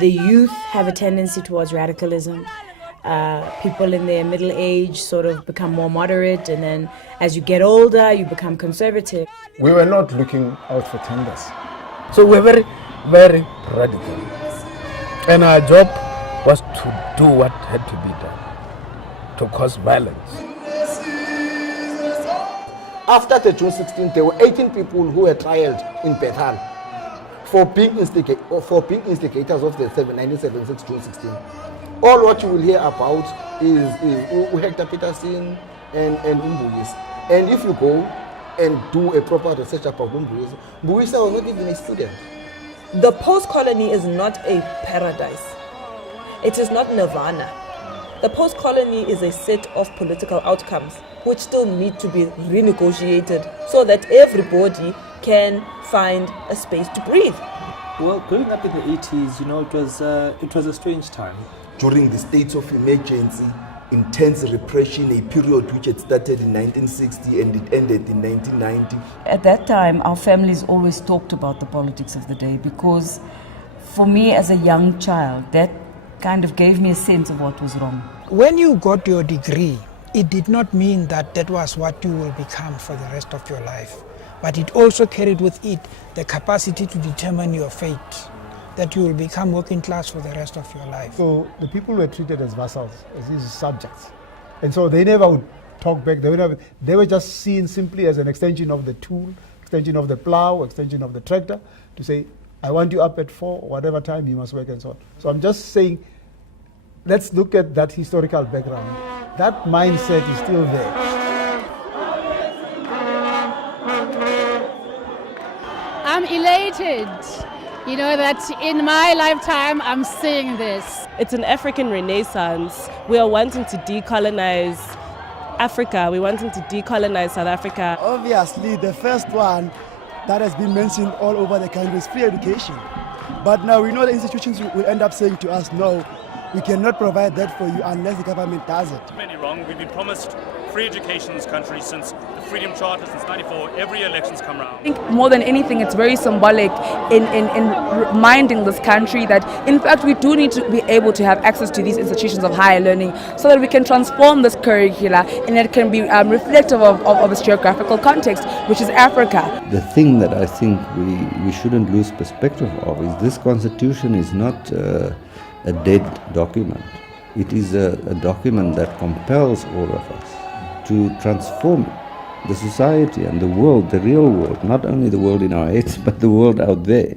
The youth have a tendency towards radicalism. People in their middle age sort of become more moderate, and then as you get older, you become conservative. We were not looking out for tenders. So we were very, very radical. And our job was to do what had to be done, to cause violence. After the June 16, there were 18 people who were trialed in Bethal for being instigators of the 1976 June 16. All what you will hear about is Hector Peterson and Mbuyis. And if you go and do a proper research about Mbuyis, Mbuyis was not even a student. The post-colony is not a paradise. It is not nirvana. The post-colony is a set of political outcomes which still need to be renegotiated so that everybody can find a space to breathe. Well, growing up in the 80s, it was a strange time. During the states of emergency, intense repression, a period which had started in 1960 and it ended in 1990. At that time, our families always talked about the politics of the day because for me as a young child, that kind of gave me a sense of what was wrong. When you got your degree, it did not mean that that was what you will become for the rest of your life. But it also carried with it the capacity to determine your fate, that you will become working class for the rest of your life. So the people were treated as vassals, as these subjects. And so they never would talk back. They were just seen simply as an extension of the tool, extension of the plow, extension of the tractor, to say, I want you up at 4 or whatever time you must work and so on. So I'm just saying, let's look at that historical background. That mindset is still there. I'm elated, that in my lifetime I'm seeing this. It's an African renaissance. We are wanting to decolonize Africa. We're wanting to decolonize South Africa. Obviously, the first one that has been mentioned all over the country is free education. But now we know the institutions will end up saying to us, no, we cannot provide that for you unless the government does it. Many wrong. We've been promised free education in this country since the Freedom Charter, since '94. Every election's come around. I think more than anything, it's very symbolic in reminding this country that, in fact, we do need to be able to have access to these institutions of higher learning so that we can transform this curricula and it can be reflective of its geographical context, which is Africa. The thing that I think we shouldn't lose perspective of is this constitution is not a dead document. It is a document that compels all of us to transform the society and the world, the real world, not only the world in our heads, but the world out there.